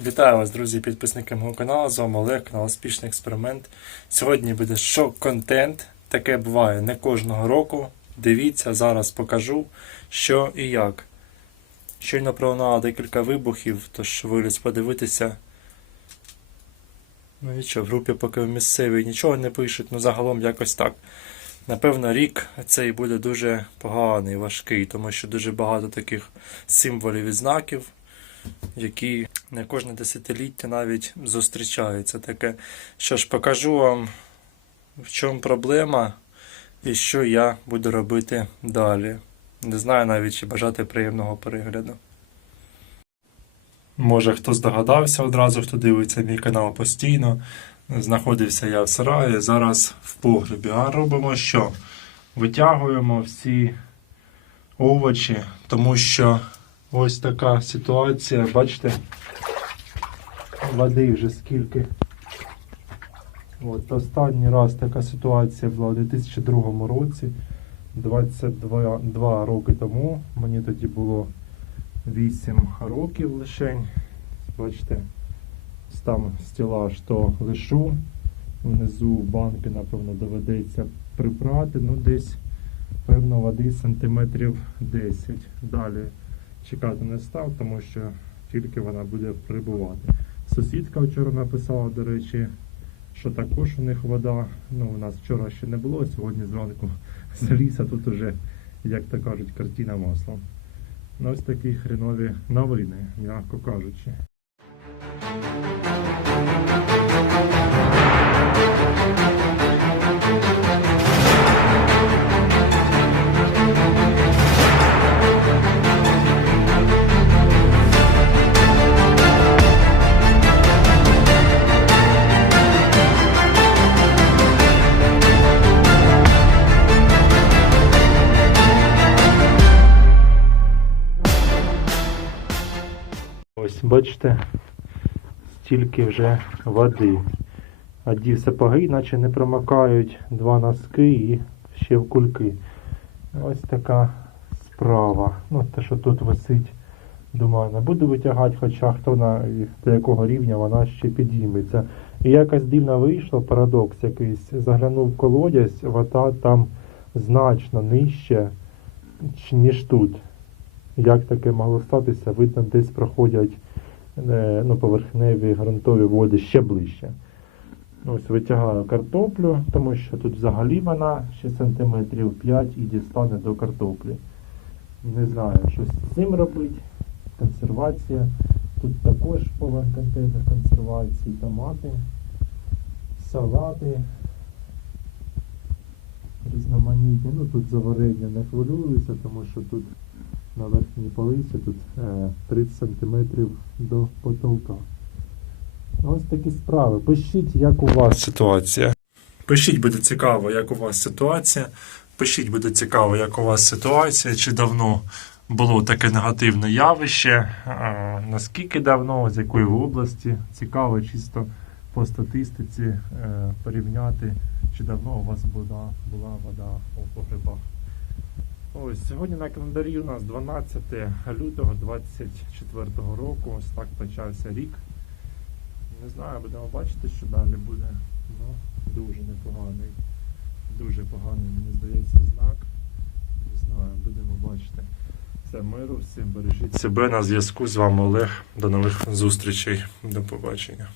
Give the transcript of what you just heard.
Вітаю вас, друзі, підписники мого каналу. З вами Олег, канал Успішний експеримент. Сьогодні буде шок-контент. Таке буває не кожного року. Дивіться, зараз покажу, що і як. Щойно пролунало декілька вибухів, тож виліз подивитися. Ну нічого, в групі поки місцеві нічого не пишуть, ну загалом якось так. Напевно, рік цей буде дуже поганий, важкий, тому що дуже багато таких символів і знаків, які не кожне десятиліття навіть зустрічаються. Таке. Що ж, покажу вам, в чому проблема і що я буду робити далі. Не знаю навіть, чи бажати приємного перегляду. Може, хто здогадався одразу, хто дивиться мій канал постійно. Знаходився я в сараї, зараз в погребі. А робимо що? Витягуємо всі овочі, тому що ось така ситуація, бачите, води вже скільки. От останній раз така ситуація була у 2002 році, 22 два роки тому. Мені тоді було 8 років лишень. Бачите, там стілаж то лишу. Внизу банки, напевно, доведеться прибрати. Ну, десь, певно, води сантиметрів 10. Далі чекати не став, тому що тільки вона буде прибувати. Сусідка вчора написала, до речі, що також у них вода. Ну, у нас вчора ще не було, сьогодні зранку заліз, а тут уже, як то кажуть, картина маслом. Ну, ось такі хренові новини, м'яко кажучи. Бачите, стільки вже води. Одів сапоги, наче не промокають два носки і ще в кульки. Ось така справа. Ну, те, що тут висить, думаю, не буду витягати, хоча хто на до якого рівня вона ще підійметься. І якось дивно вийшло, парадокс якийсь. Заглянув в колодязь, вода там значно нижче, ніж тут. Як таке могло статися? Видно, десь проходять ну, поверхневі ґрунтові води ще ближче. Ось витягаю картоплю, тому що тут взагалі вона ще сантиметрів 5 і дістане до картоплі. Не знаю, що з цим робити. Консервація. Тут також повен контейнер консервації, томати, салати. Різноманітні. Ну тут заварення не хвилююся, тому що тут на верхній полиці тут е, 30 см до потолка. Ось такі справи. Пишіть, як у вас ситуація. Пишіть, буде цікаво, як у вас ситуація. Пишіть, буде цікаво, як у вас ситуація, чи давно було таке негативне явище, а, наскільки давно, з якої області. Цікаво чисто по статистиці е, порівняти, чи давно у вас була, була вода у погребах. Ось сьогодні на календарі у нас 12 лютого 24 року. Ось так почався рік. Не знаю, будемо бачити, що далі буде. Ну, дуже непоганий. Дуже поганий, мені здається, знак. Не знаю, будемо бачити. Все, миру, всім бережіть себе на зв'язку. З вами Олег. До нових зустрічей. До побачення.